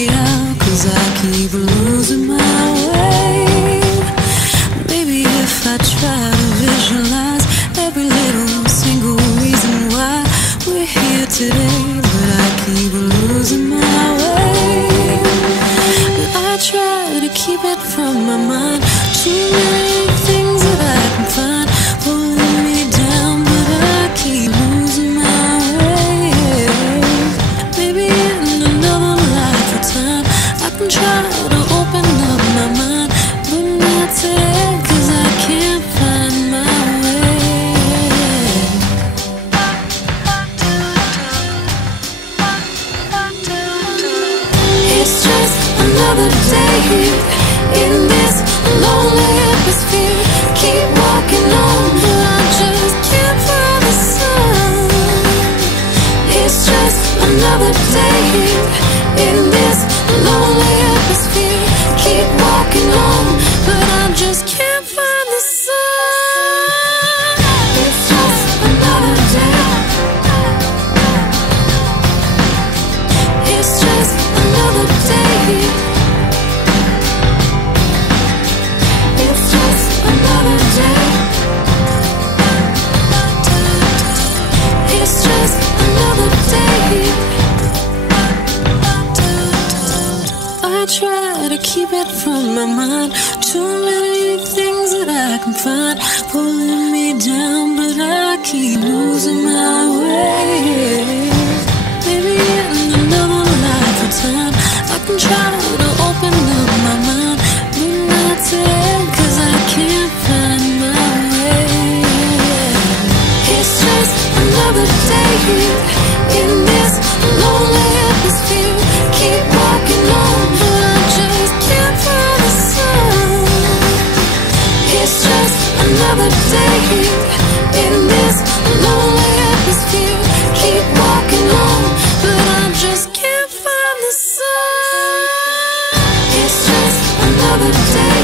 me out, 'cause I keep losing my way. Maybe if I try to visualize every little single reason why we're here today, but I keep losing my way. But I try to keep it from my mind. Too many things that I can find pulling me down, but I keep losing my way. Maybe in another lifetime I can try to open up my mind, but not today, 'cause I can't find my way. It's just another day here in this lonely atmosphere. Keep walking on, but I just can't find the sun. It's just another day here in this lonely atmosphere. Keep walking on, but I just can't find the sun. It's just another day. It's just another day here. It's just another day. It's just another day here. I try to keep it from my mind. Too many things that I can find pulling me down, but I keep losing my way. Maybe in another lifetime I can try to open up my mind, but not today, 'cause I can't find my way. It's just another day here in this lonely atmosphere. Keep walking on, but I just can't find the sun. It's just another day here in this lonely atmosphere. Keep walking on, but I just can't find the sun. It's just another day.